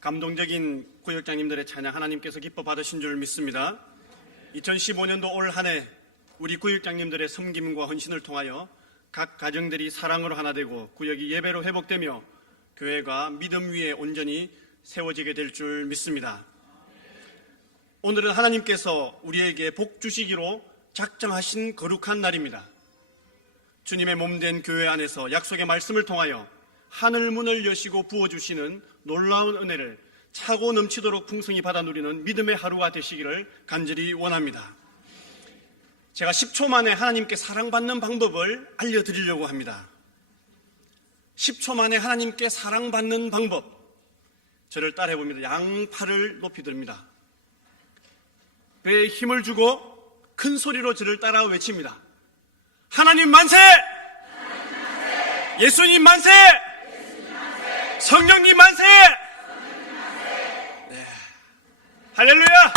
감동적인 구역장님들의 찬양 하나님께서 기뻐 받으신 줄 믿습니다. 2015년도 올 한 해 우리 구역장님들의 섬김과 헌신을 통하여 각 가정들이 사랑으로 하나 되고 구역이 예배로 회복되며 교회가 믿음 위에 온전히 세워지게 될 줄 믿습니다. 오늘은 하나님께서 우리에게 복 주시기로 작정하신 거룩한 날입니다. 주님의 몸된 교회 안에서 약속의 말씀을 통하여 하늘 문을 여시고 부어주시는 놀라운 은혜를 차고 넘치도록 풍성히 받아 누리는 믿음의 하루가 되시기를 간절히 원합니다. 제가 10초 만에 하나님께 사랑받는 방법을 알려드리려고 합니다. 10초 만에 하나님께 사랑받는 방법. 저를 따라해봅니다. 양팔을 높이 듭니다. 배에 힘을 주고 큰 소리로 저를 따라 외칩니다. 하나님 만세! 예수님 만세! 성령님 만세! 네. 할렐루야!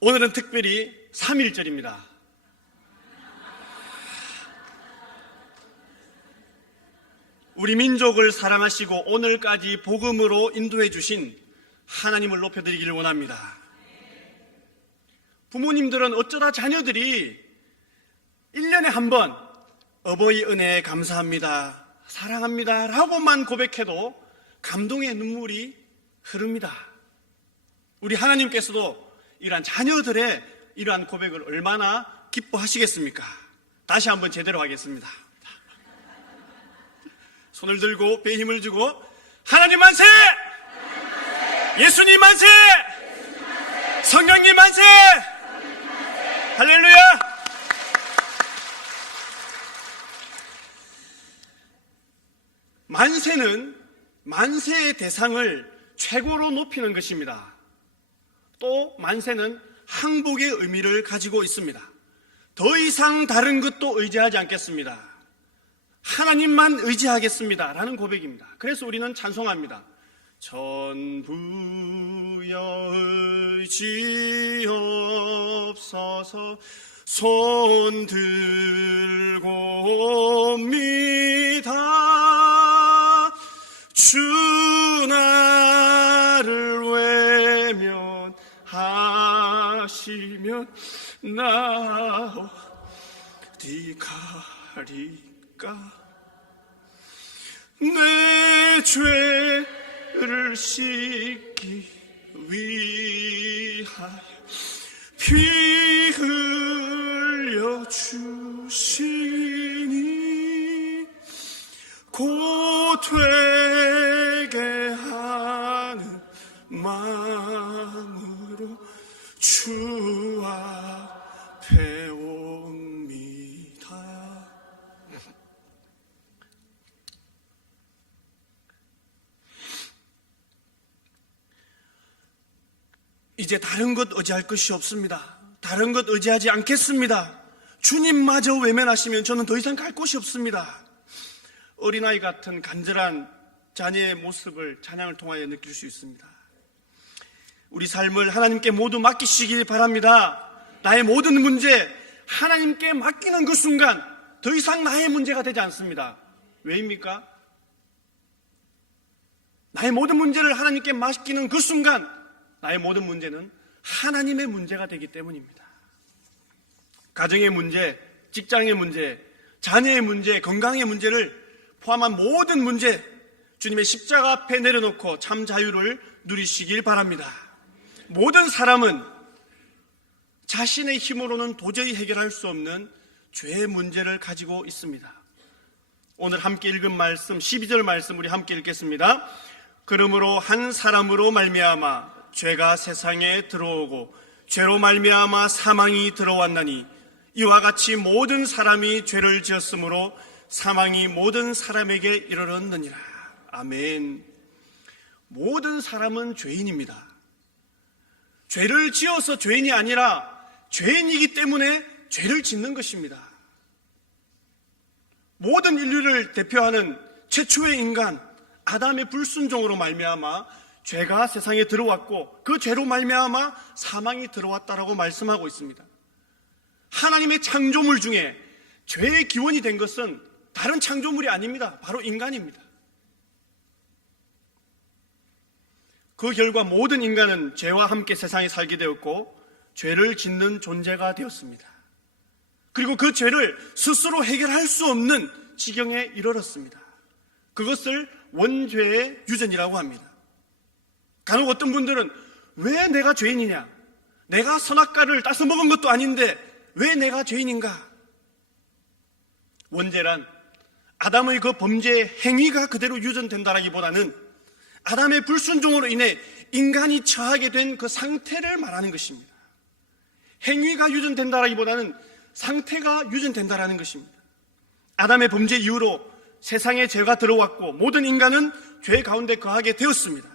오늘은 특별히 3.1절입니다. 우리 민족을 사랑하시고 오늘까지 복음으로 인도해 주신 하나님을 높여드리기를 원합니다. 부모님들은 어쩌다 자녀들이 1년에 한 번 어버이 은혜에 감사합니다, 사랑합니다 라고만 고백해도 감동의 눈물이 흐릅니다. 우리 하나님께서도 이러한 자녀들의 이러한 고백을 얼마나 기뻐하시겠습니까? 다시 한번 제대로 하겠습니다. 손을 들고 배에 힘을 주고 하나님 만세! 예수님 만세! 성령님 만세! 할렐루야! 만세는 만세의 대상을 최고로 높이는 것입니다. 또 만세는 항복의 의미를 가지고 있습니다. 더 이상 다른 것도 의지하지 않겠습니다. 하나님만 의지하겠습니다 라는 고백입니다. 그래서 우리는 찬송합니다. 전부여 의지없어서 손 들고 옵니다. 주 나를 외면하시면 나 어디 가리까. 내 죄를 씻기 위하여 피 흘려 주시니 곧 되게 하는 마음으로 주 앞에 옵니다. 이제 다른 것 의지할 것이 없습니다. 다른 것 의지하지 않겠습니다. 주님마저 외면하시면 저는 더 이상 갈 곳이 없습니다. 어린아이 같은 간절한 자녀의 모습을 찬양을 통하여 느낄 수 있습니다. 우리 삶을 하나님께 모두 맡기시길 바랍니다. 나의 모든 문제 하나님께 맡기는 그 순간 더 이상 나의 문제가 되지 않습니다. 왜입니까? 나의 모든 문제를 하나님께 맡기는 그 순간 나의 모든 문제는 하나님의 문제가 되기 때문입니다. 가정의 문제, 직장의 문제, 자녀의 문제, 건강의 문제를 포함한 모든 문제 주님의 십자가 앞에 내려놓고 참 자유를 누리시길 바랍니다. 모든 사람은 자신의 힘으로는 도저히 해결할 수 없는 죄의 문제를 가지고 있습니다. 오늘 함께 읽은 말씀 12절 말씀 우리 함께 읽겠습니다. 그러므로 한 사람으로 말미암아 죄가 세상에 들어오고 죄로 말미암아 사망이 들어왔나니 이와 같이 모든 사람이 죄를 지었으므로 사망이 모든 사람에게 이르렀느니라. 아멘. 모든 사람은 죄인입니다. 죄를 지어서 죄인이 아니라 죄인이기 때문에 죄를 짓는 것입니다. 모든 인류를 대표하는 최초의 인간 아담의 불순종으로 말미암아 죄가 세상에 들어왔고 그 죄로 말미암아 사망이 들어왔다라고 말씀하고 있습니다. 하나님의 창조물 중에 죄의 기원이 된 것은 다른 창조물이 아닙니다. 바로 인간입니다. 그 결과 모든 인간은 죄와 함께 세상에 살게 되었고 죄를 짓는 존재가 되었습니다. 그리고 그 죄를 스스로 해결할 수 없는 지경에 이르렀습니다. 그것을 원죄의 유전이라고 합니다. 간혹 어떤 분들은 왜 내가 죄인이냐? 내가 선악과를 따서 먹은 것도 아닌데 왜 내가 죄인인가? 원죄란 아담의 그 범죄의 행위가 그대로 유전된다라기보다는 아담의 불순종으로 인해 인간이 처하게 된 그 상태를 말하는 것입니다. 행위가 유전된다라기보다는 상태가 유전된다라는 것입니다. 아담의 범죄 이후로 세상에 죄가 들어왔고 모든 인간은 죄 가운데 거하게 되었습니다.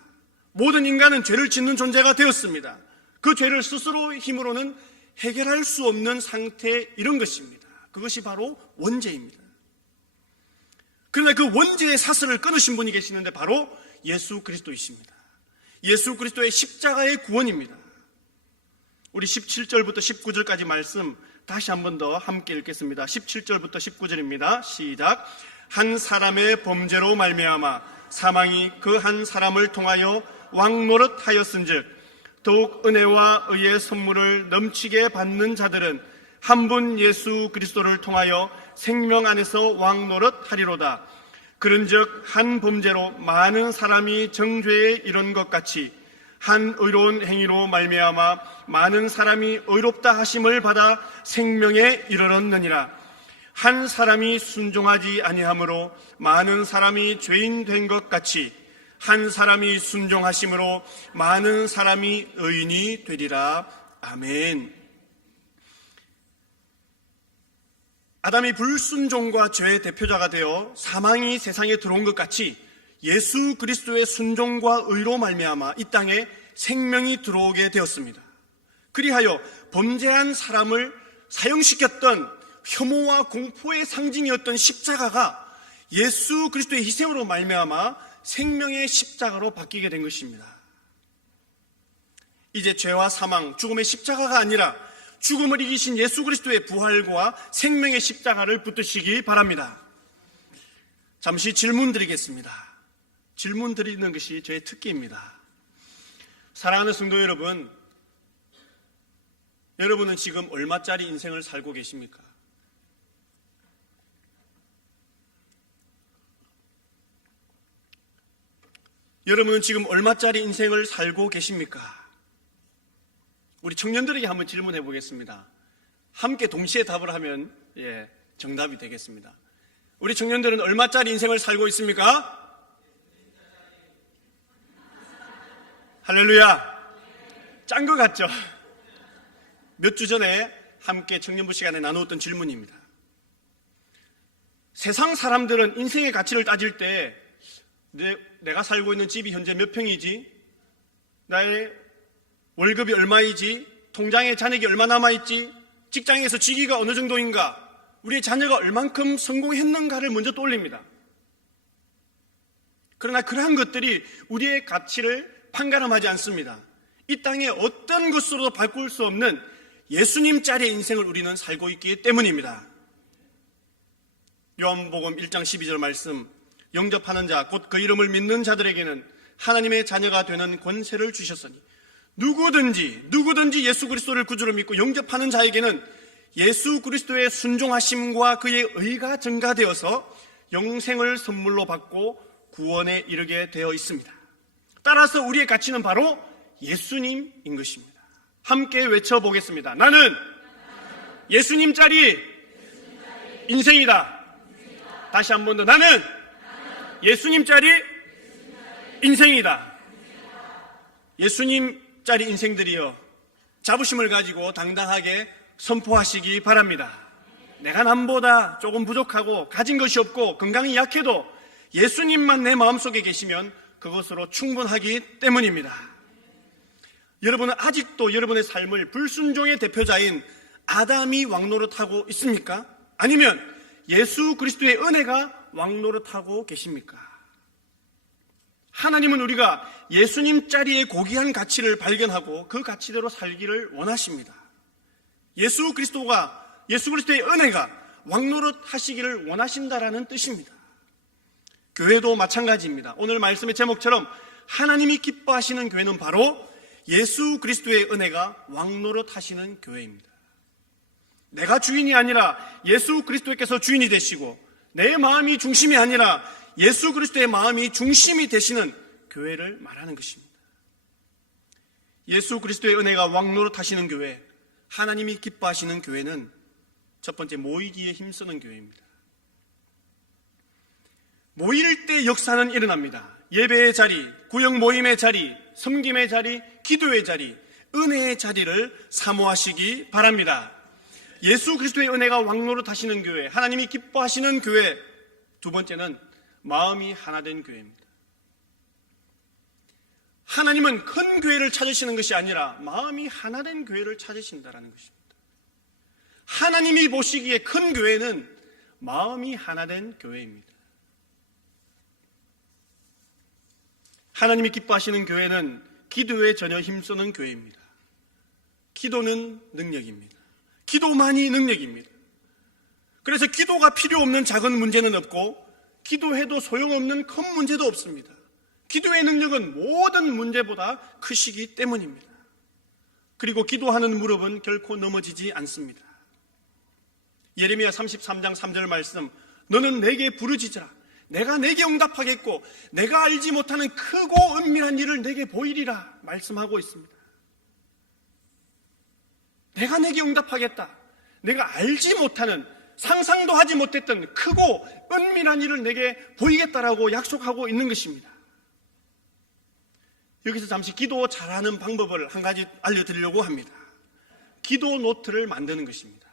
모든 인간은 죄를 짓는 존재가 되었습니다. 그 죄를 스스로의 힘으로는 해결할 수 없는 상태에 이른 것입니다. 그것이 바로 원죄입니다. 그런데 그 원죄의 사슬을 끊으신 분이 계시는데 바로 예수 그리스도이십니다. 예수 그리스도의 십자가의 구원입니다. 우리 17절부터 19절까지 말씀 다시 한 번 더 함께 읽겠습니다. 17절부터 19절입니다. 시작. 한 사람의 범죄로 말미암아 사망이 그 한 사람을 통하여 왕노릇하였은즉 더욱 은혜와 의의 선물을 넘치게 받는 자들은 한 분 예수 그리스도를 통하여 생명 안에서 왕노릇하리로다. 그런즉 한 범죄로 많은 사람이 정죄에 이른 것 같이 한 의로운 행위로 말미암아 많은 사람이 의롭다 하심을 받아 생명에 이르렀느니라. 한 사람이 순종하지 아니함으로 많은 사람이 죄인 된 것 같이 한 사람이 순종하심으로 많은 사람이 의인이 되리라. 아멘. 아담이 불순종과 죄의 대표자가 되어 사망이 세상에 들어온 것 같이 예수 그리스도의 순종과 의로 말미암아 이 땅에 생명이 들어오게 되었습니다. 그리하여 범죄한 사람을 사형시켰던 혐오와 공포의 상징이었던 십자가가 예수 그리스도의 희생으로 말미암아 생명의 십자가로 바뀌게 된 것입니다. 이제 죄와 사망, 죽음의 십자가가 아니라 죽음을 이기신 예수 그리스도의 부활과 생명의 십자가를 붙드시기 바랍니다. 잠시 질문 드리겠습니다. 질문 드리는 것이 저의 특기입니다. 사랑하는 성도 여러분, 여러분은 지금 얼마짜리 인생을 살고 계십니까? 여러분은 지금 얼마짜리 인생을 살고 계십니까? 우리 청년들에게 한번 질문해 보겠습니다. 함께 동시에 답을 하면 정답이 되겠습니다. 우리 청년들은 얼마짜리 인생을 살고 있습니까? 할렐루야. 짠 것 같죠? 몇 주 전에 함께 청년부 시간에 나누었던 질문입니다. 세상 사람들은 인생의 가치를 따질 때 내가 살고 있는 집이 현재 몇 평이지? 나의 월급이 얼마이지? 통장에 잔액이 얼마 남아있지? 직장에서 직위가 어느 정도인가? 우리의 자녀가 얼만큼 성공했는가를 먼저 떠올립니다. 그러나 그러한 것들이 우리의 가치를 판가름하지 않습니다. 이 땅에 어떤 것으로도 바꿀 수 없는 예수님짜리의 인생을 우리는 살고 있기 때문입니다. 요한복음 1장 12절 말씀, 영접하는 자, 곧 그 이름을 믿는 자들에게는 하나님의 자녀가 되는 권세를 주셨으니 누구든지 예수 그리스도를 구주로 믿고 영접하는 자에게는 예수 그리스도의 순종하심과 그의 의가 증가되어서 영생을 선물로 받고 구원에 이르게 되어 있습니다. 따라서 우리의 가치는 바로 예수님인 것입니다. 함께 외쳐보겠습니다. 나는 예수님짜리 인생이다. 다시 한 번 더. 나는 예수님짜리 인생이다. 예수님짜리 인생들이여, 자부심을 가지고 당당하게 선포하시기 바랍니다. 내가 남보다 조금 부족하고 가진 것이 없고 건강이 약해도 예수님만 내 마음속에 계시면 그것으로 충분하기 때문입니다. 여러분은 아직도 여러분의 삶을 불순종의 대표자인 아담이 왕노릇하고 있습니까? 아니면 예수 그리스도의 은혜가 왕노릇하고 계십니까? 하나님은 우리가 예수님짜리의 고귀한 가치를 발견하고 그 가치대로 살기를 원하십니다. 예수 그리스도의 은혜가 왕노릇 하시기를 원하신다라는 뜻입니다. 교회도 마찬가지입니다. 오늘 말씀의 제목처럼 하나님이 기뻐하시는 교회는 바로 예수 그리스도의 은혜가 왕노릇 하시는 교회입니다. 내가 주인이 아니라 예수 그리스도께서 주인이 되시고 내 마음이 중심이 아니라 예수 그리스도의 마음이 중심이 되시는 교회를 말하는 것입니다. 예수 그리스도의 은혜가 왕노릇 하시는 교회, 하나님이 기뻐하시는 교회는 첫 번째, 모이기에 힘쓰는 교회입니다. 모일 때 역사는 일어납니다. 예배의 자리, 구역 모임의 자리, 섬김의 자리, 기도의 자리, 은혜의 자리를 사모하시기 바랍니다. 예수 그리스도의 은혜가 왕노릇 하시는 교회, 하나님이 기뻐하시는 교회. 두 번째는 마음이 하나된 교회입니다. 하나님은 큰 교회를 찾으시는 것이 아니라 마음이 하나된 교회를 찾으신다는 것입니다. 하나님이 보시기에 큰 교회는 마음이 하나된 교회입니다. 하나님이 기뻐하시는 교회는 기도에 전혀 힘쓰는 교회입니다. 기도는 능력입니다. 기도만이 능력입니다. 그래서 기도가 필요 없는 작은 문제는 없고 기도해도 소용없는 큰 문제도 없습니다. 기도의 능력은 모든 문제보다 크시기 때문입니다. 그리고 기도하는 무릎은 결코 넘어지지 않습니다. 예레미야 33장 3절 말씀, 너는 내게 부르짖으라. 내가 내게 응답하겠고 내가 알지 못하는 크고 은밀한 일을 내게 보이리라 말씀하고 있습니다. 내가 내게 응답하겠다. 내가 알지 못하는, 상상도 하지 못했던 크고 은밀한 일을 내게 보이겠다라고 약속하고 있는 것입니다. 여기서 잠시 기도 잘하는 방법을 한 가지 알려드리려고 합니다. 기도 노트를 만드는 것입니다.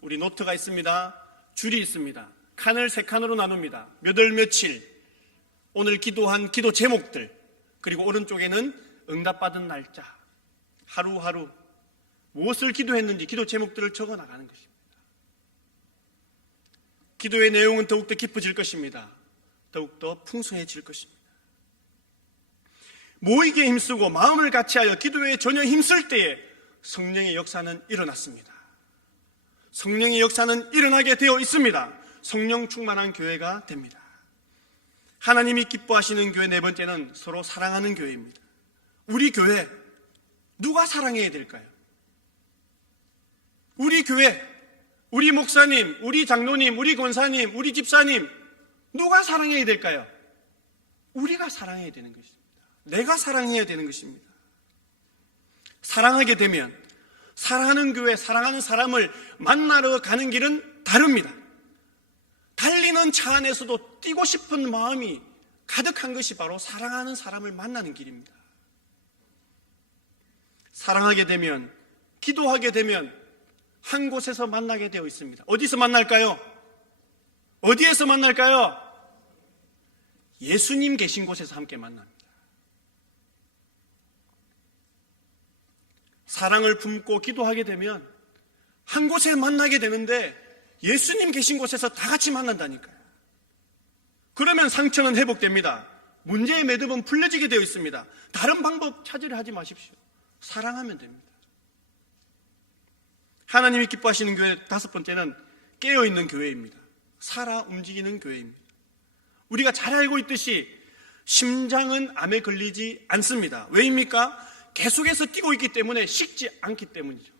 우리 노트가 있습니다. 줄이 있습니다. 칸을 3칸으로 나눕니다. 몇 월 며칠, 오늘 기도한 기도 제목들, 그리고 오른쪽에는 응답받은 날짜, 하루하루 무엇을 기도했는지 기도 제목들을 적어 나가는 것입니다. 기도의 내용은 더욱더 깊어질 것입니다. 더욱더 풍성해질 것입니다. 모이기에 힘쓰고 마음을 같이하여 기도에 전혀 힘쓸 때에 성령의 역사는 일어났습니다. 성령의 역사는 일어나게 되어 있습니다. 성령 충만한 교회가 됩니다. 하나님이 기뻐하시는 교회 네 번째는 서로 사랑하는 교회입니다. 우리 교회 누가 사랑해야 될까요? 우리 교회, 우리 목사님, 우리 장로님, 우리 권사님, 우리 집사님 누가 사랑해야 될까요? 우리가 사랑해야 되는 것입니다. 내가 사랑해야 되는 것입니다. 사랑하게 되면 사랑하는 교회, 사랑하는 사람을 만나러 가는 길은 다릅니다. 달리는 차 안에서도 뛰고 싶은 마음이 가득한 것이 바로 사랑하는 사람을 만나는 길입니다. 사랑하게 되면, 기도하게 되면 한 곳에서 만나게 되어 있습니다. 어디서 만날까요? 어디에서 만날까요? 예수님 계신 곳에서 함께 만납니다. 사랑을 품고 기도하게 되면 한 곳에 만나게 되는데 예수님 계신 곳에서 다 같이 만난다니까요. 그러면 상처는 회복됩니다. 문제의 매듭은 풀려지게 되어 있습니다. 다른 방법 찾으려 하지 마십시오. 사랑하면 됩니다. 하나님이 기뻐하시는 교회 다섯 번째는 깨어있는 교회입니다. 살아 움직이는 교회입니다. 우리가 잘 알고 있듯이 심장은 암에 걸리지 않습니다. 왜입니까? 계속해서 뛰고 있기 때문에 식지 않기 때문이죠.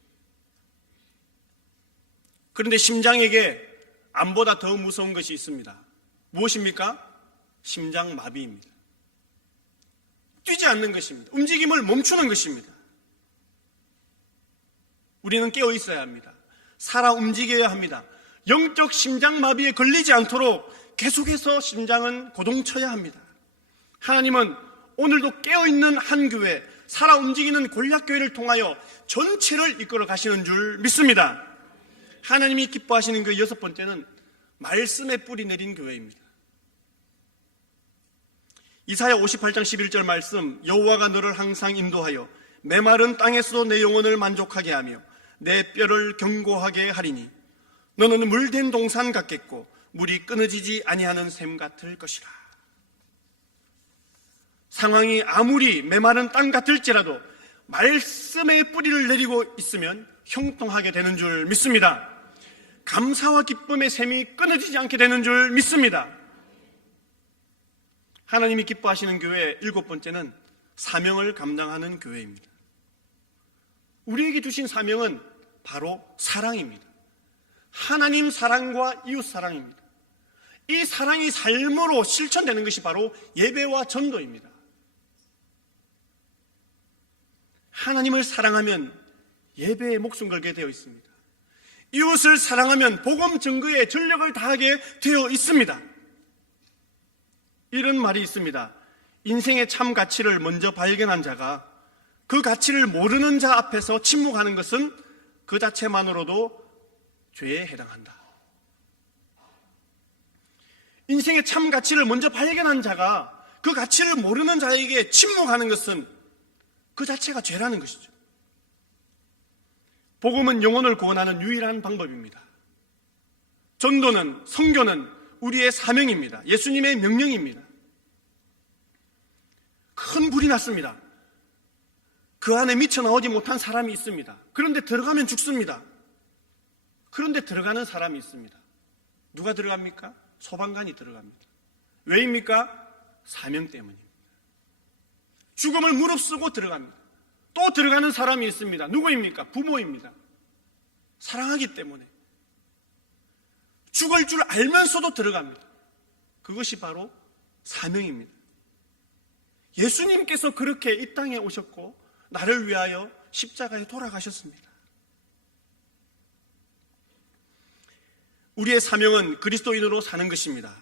그런데 심장에게 암보다 더 무서운 것이 있습니다. 무엇입니까? 심장마비입니다. 뛰지 않는 것입니다. 움직임을 멈추는 것입니다. 우리는 깨어 있어야 합니다. 살아 움직여야 합니다. 영적 심장마비에 걸리지 않도록 계속해서 심장은 고동쳐야 합니다. 하나님은 오늘도 깨어있는 한 교회, 살아 움직이는 골략교회를 통하여 전체를 이끌어 가시는 줄 믿습니다. 하나님이 기뻐하시는 그 여섯 번째는 말씀의 뿌리 내린 교회입니다. 이사야 58장 11절 말씀, 여호와가 너를 항상 인도하여 메마른 땅에서도 내 영혼을 만족하게 하며 내 뼈를 견고하게 하리니 너는 물된 동산 같겠고 물이 끊어지지 아니하는 샘 같을 것이라. 상황이 아무리 메마른 땅 같을지라도 말씀의 뿌리를 내리고 있으면 형통하게 되는 줄 믿습니다. 감사와 기쁨의 샘이 끊어지지 않게 되는 줄 믿습니다. 하나님이 기뻐하시는 교회 7번째는 사명을 감당하는 교회입니다. 우리에게 주신 사명은 바로 사랑입니다. 하나님 사랑과 이웃 사랑입니다. 이 사랑이 삶으로 실천되는 것이 바로 예배와 전도입니다. 하나님을 사랑하면 예배에 목숨 걸게 되어 있습니다. 이웃을 사랑하면 복음 증거에 전력을 다하게 되어 있습니다. 이런 말이 있습니다. 인생의 참 가치를 먼저 발견한 자가 그 가치를 모르는 자 앞에서 침묵하는 것은 그 자체만으로도 죄에 해당한다. 인생의 참 가치를 먼저 발견한 자가 그 가치를 모르는 자에게 침묵하는 것은 그 자체가 죄라는 것이죠. 복음은 영혼을 구원하는 유일한 방법입니다. 전도는, 선교는 우리의 사명입니다. 예수님의 명령입니다. 큰 불이 났습니다. 그 안에 미쳐 나오지 못한 사람이 있습니다. 그런데 들어가면 죽습니다. 그런데 들어가는 사람이 있습니다. 누가 들어갑니까? 소방관이 들어갑니다. 왜입니까? 사명 때문입니다. 죽음을 무릅쓰고 들어갑니다. 또 들어가는 사람이 있습니다. 누구입니까? 부모입니다. 사랑하기 때문에 죽을 줄 알면서도 들어갑니다. 그것이 바로 사명입니다. 예수님께서 그렇게 이 땅에 오셨고 나를 위하여 십자가에 돌아가셨습니다. 우리의 사명은 그리스도인으로 사는 것입니다.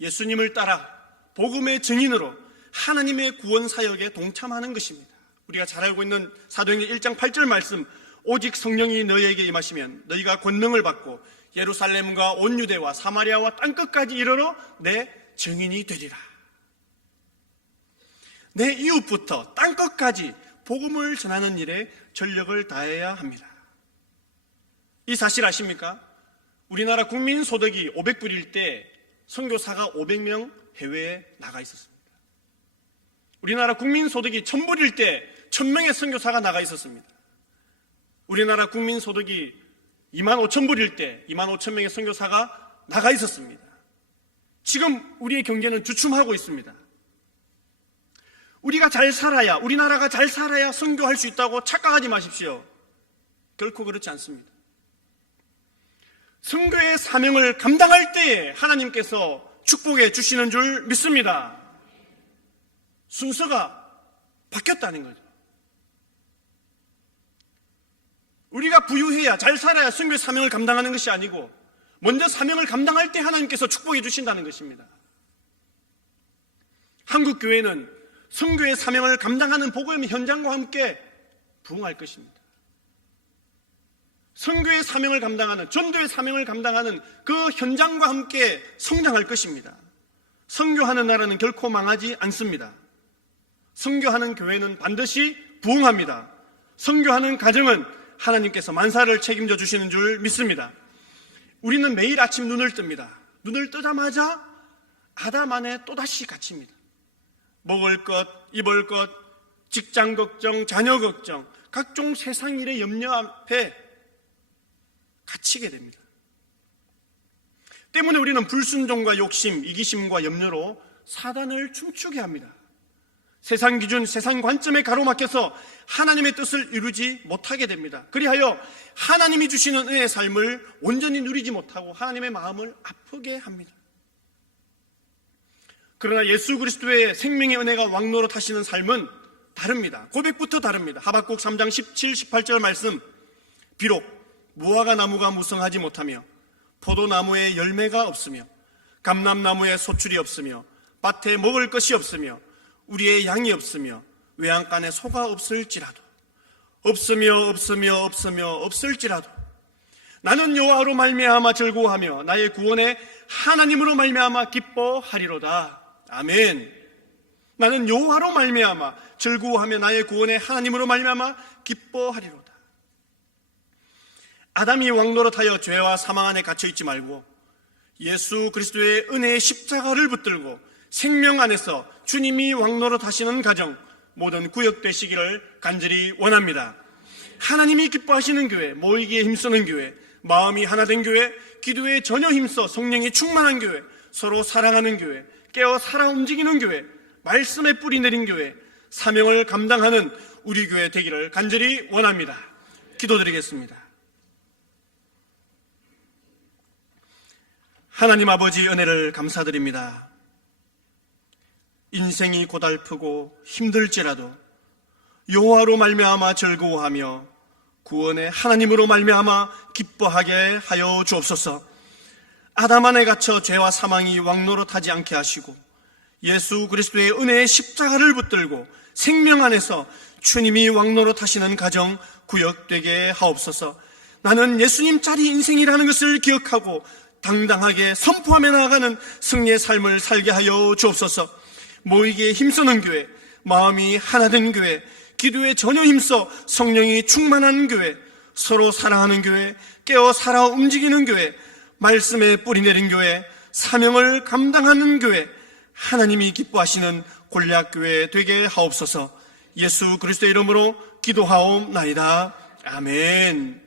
예수님을 따라 복음의 증인으로 하나님의 구원 사역에 동참하는 것입니다. 우리가 잘 알고 있는 사도행전 1장 8절 말씀, 오직 성령이 너희에게 임하시면 너희가 권능을 받고 예루살렘과 온 유대와 사마리아와 땅끝까지 이르러 내 증인이 되리라. 내 이웃부터 땅끝까지 복음을 전하는 일에 전력을 다해야 합니다. 이 사실 아십니까? 우리나라 국민 소득이 500불일 때 선교사가 500명 해외에 나가 있었습니다. 우리나라 국민 소득이 1000불일 때 1000명의 선교사가 나가 있었습니다. 우리나라 국민 소득이 25,000불일 때 25,000명의 선교사가 나가 있었습니다. 지금 우리의 경제는 주춤하고 있습니다. 우리가 잘 살아야, 우리나라가 잘 살아야 선교할 수 있다고 착각하지 마십시오. 결코 그렇지 않습니다. 선교의 사명을 감당할 때에 하나님께서 축복해 주시는 줄 믿습니다. 순서가 바뀌었다는 거죠. 우리가 부유해야, 잘 살아야 선교의 사명을 감당하는 것이 아니고 먼저 사명을 감당할 때 하나님께서 축복해 주신다는 것입니다. 한국 교회는 선교의 사명을 감당하는 복음의 현장과 함께 부흥할 것입니다. 선교의 사명을 감당하는, 전도의 사명을 감당하는 그 현장과 함께 성장할 것입니다. 선교하는 나라는 결코 망하지 않습니다. 선교하는 교회는 반드시 부흥합니다. 선교하는 가정은 하나님께서 만사를 책임져 주시는 줄 믿습니다. 우리는 매일 아침 눈을 뜹니다. 눈을 뜨자마자 아담 안에 또다시 갇힙니다. 먹을 것, 입을 것, 직장 걱정, 자녀 걱정, 각종 세상 일의 염려 앞에 갇히게 됩니다. 때문에 우리는 불순종과 욕심, 이기심과 염려로 사단을 춤추게 합니다. 세상 기준, 세상 관점에 가로막혀서 하나님의 뜻을 이루지 못하게 됩니다. 그리하여 하나님이 주시는 은혜의 삶을 온전히 누리지 못하고 하나님의 마음을 아프게 합니다. 그러나 예수 그리스도의 생명의 은혜가 왕노릇 하시는 삶은 다릅니다. 고백부터 다릅니다. 하박국 3장 17, 18절 말씀, 비록 무화과 나무가 무성하지 못하며 포도나무에 열매가 없으며 감람나무에 소출이 없으며 밭에 먹을 것이 없으며 우리의 양이 없으며 외양간에 소가 없을지라도 없을지라도 나는 여호와로 말미암아 즐거워하며 나의 구원의 하나님으로 말미암아 기뻐하리로다. 아멘. 나는 여호와로 말미암아 즐거워하며 나의 구원의 하나님으로 말미암아 기뻐하리로다. 아담이 왕노릇하여 죄와 사망 안에 갇혀있지 말고 예수 그리스도의 은혜의 십자가를 붙들고 생명 안에서 주님이 왕노릇하시는 가정 모든 구역되시기를 간절히 원합니다. 하나님이 기뻐하시는 교회, 모이기에 힘쓰는 교회, 마음이 하나 된 교회, 기도에 전혀 힘써 성령이 충만한 교회, 서로 사랑하는 교회, 깨어 살아 움직이는 교회, 말씀에 뿌리 내린 교회, 사명을 감당하는 우리 교회 되기를 간절히 원합니다. 기도드리겠습니다. 하나님 아버지 은혜를 감사드립니다. 인생이 고달프고 힘들지라도 여호와로 말미암아 즐거워하며 구원의 하나님으로 말미암아 기뻐하게 하여 주옵소서. 아담 안에 갇혀 죄와 사망이 왕노릇하지 않게 하시고 예수 그리스도의 은혜의 십자가를 붙들고 생명 안에서 주님이 왕노릇하시는 가정 구역되게 하옵소서. 나는 예수님 짜리 인생이라는 것을 기억하고 당당하게 선포하며 나아가는 승리의 삶을 살게 하여 주옵소서. 모이기에 힘쓰는 교회, 마음이 하나 된 교회, 기도에 전혀 힘써 성령이 충만한 교회, 서로 사랑하는 교회, 깨어 살아 움직이는 교회, 말씀에 뿌리 내린 교회, 사명을 감당하는 교회, 하나님이 기뻐하시는 골략교회 되게 하옵소서. 예수 그리스도의 이름으로 기도하옵나이다. 아멘.